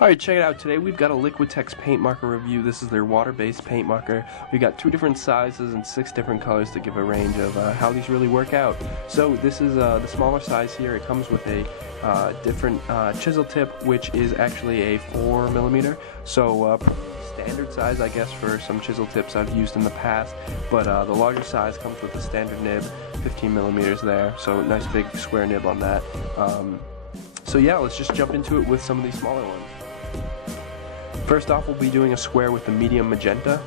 Alright, check it out. Today we've got a Liquitex paint marker review. This is their water-based paint marker. We got 2 different sizes and 6 different colors to give a range of how these really work out. So this is the smaller size here. It comes with a different chisel tip, which is actually a 4mm. So standard size, I guess, for some chisel tips I've used in the past. But the larger size comes with a standard nib, 15mm there. So nice big square nib on that. So yeah, let's just jump into it with some of these smaller ones. First off, we'll be doing a square with the medium magenta.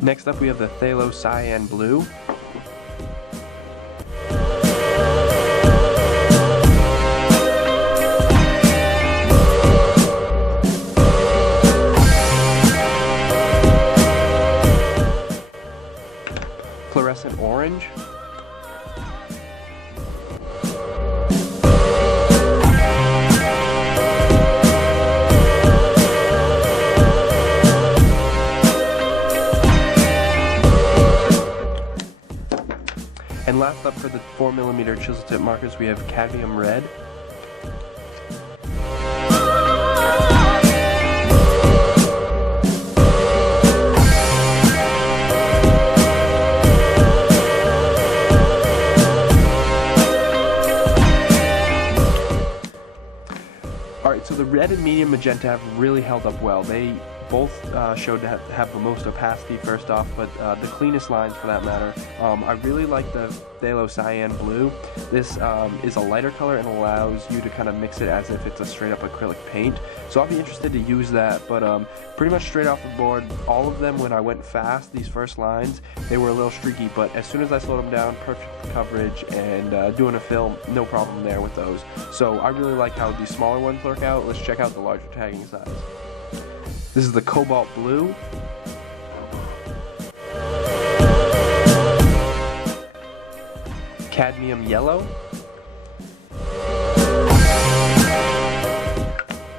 Next up, we have the phthalo cyan blue. Fluorescent orange. And last up, for the 4mm chisel tip markers, we have cadmium red. Alright, so the red and medium magenta have really held up well. They both showed to have the most opacity first off, but the cleanest lines for that matter. I really like the phthalo cyan blue. This is a lighter color and allows you to kind of mix it as if it's a straight up acrylic paint. So I'll be interested to use that, but pretty much straight off the board, all of them when I went fast, these first lines, they were a little streaky, but as soon as I slowed them down, perfect coverage, and doing a fill, no problem there with those. So I really like how these smaller ones work out. Let's check out the larger tagging size. This is the cobalt blue. Cadmium yellow.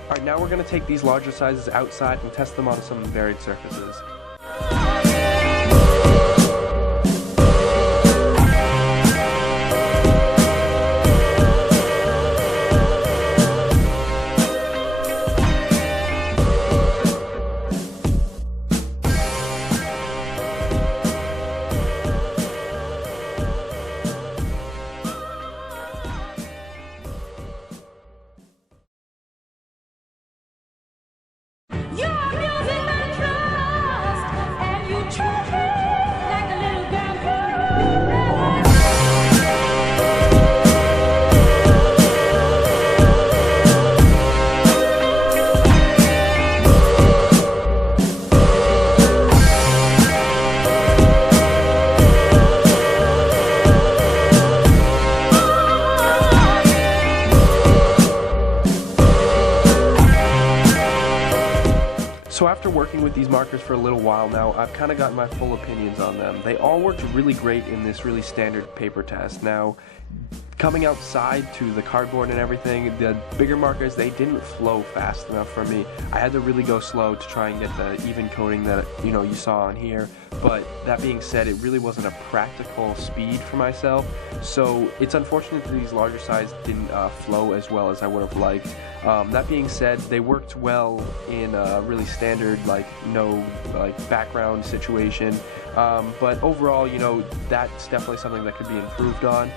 Alright, now we're going to take these larger sizes outside and test them on some varied surfaces. So after working with these markers for a little while now, I've kind of gotten my full opinions on them. They all worked really great in this really standard paper test. Now, coming outside to the cardboard and everything, the bigger markers, they didn't flow fast enough for me. I had to really go slow to try and get the even coating that you saw on here. But that being said, it really wasn't a practical speed for myself. So it's unfortunate that these larger size didn't flow as well as I would have liked. That being said, they worked well in a really standard, no background situation. But overall, that's definitely something that could be improved on.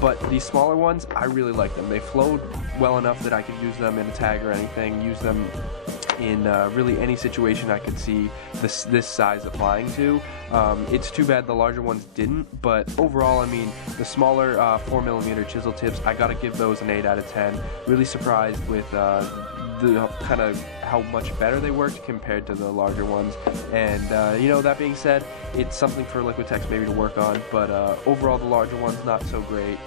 But these smaller ones, I really like them. They flowed well enough that I could use them in a tag or anything, use them in really any situation I could see this size applying to. It's too bad the larger ones didn't, but overall, I mean, the smaller 4mm chisel tips, I gotta give those an 8 out of 10. Really surprised with the kind of how much better they worked compared to the larger ones. And that being said, it's something for Liquitex maybe to work on, but overall the larger ones not so great.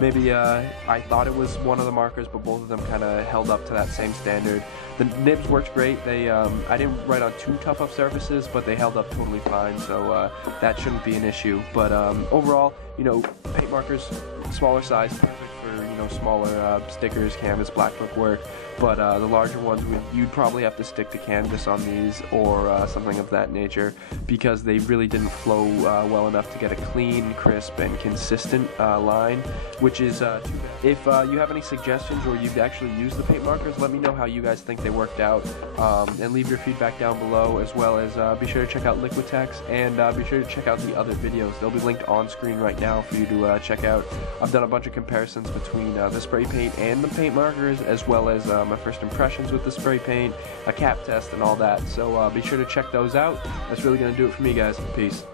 Maybe I thought it was one of the markers, but both of them kind of held up to that same standard. The nibs worked great. They I didn't write on too tough of surfaces, but they held up totally fine, so that shouldn't be an issue. But overall, paint markers, smaller size, perfect for smaller stickers, canvas, black book work. But the larger ones, you'd probably have to stick to canvas on these or something of that nature, because they really didn't flow well enough to get a clean, crisp, and consistent line, which is too bad. If you have any suggestions or you've actually used the paint markers, let me know how you guys think they worked out, and leave your feedback down below, as well as be sure to check out Liquitex, and be sure to check out the other videos. They'll be linked on screen right now for you to check out. I've done a bunch of comparisons between the spray paint and the paint markers, as well as my first impressions with the spray paint, a cap test, and all that. So be sure to check those out. That's really going to do it for me, guys. Peace.